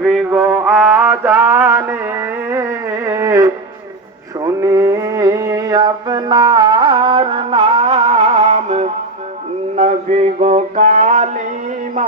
নবী গো আজানে শুনি আপনার নাম। নবী গো কালিমায়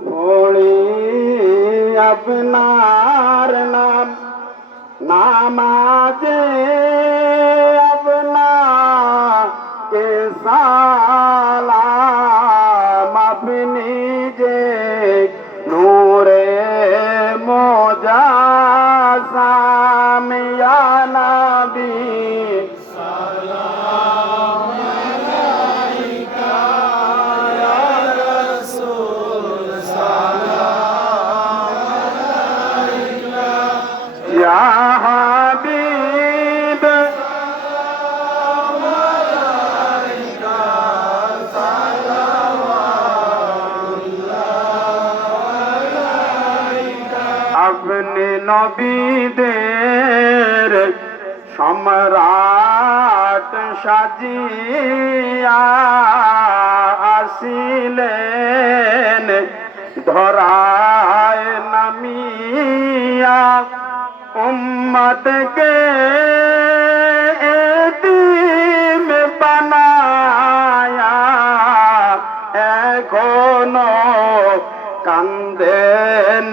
পড়ি আপনার সামিয়া নবী ইয়া হাবিব। আপনি নবীদের সম্রাট সাজিয়া আসিলেন ধরায় নামিয়া উম্মতকে এতিম বানায়া এখনও কান্দেন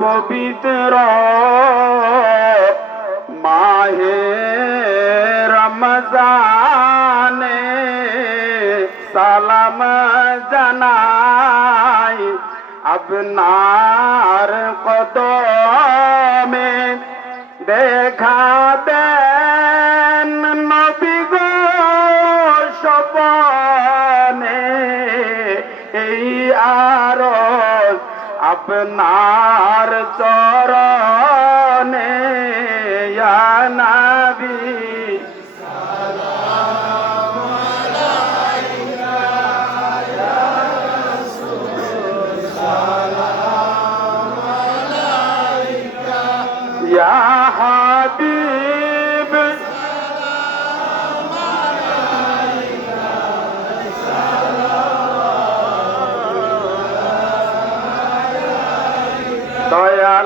পবিত্র মাহে রমজানে সালাম জানাই আপনার কদমে। দেখা দেন নবী গো সপনে এই আরজ আপনার চরণে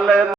দয়াল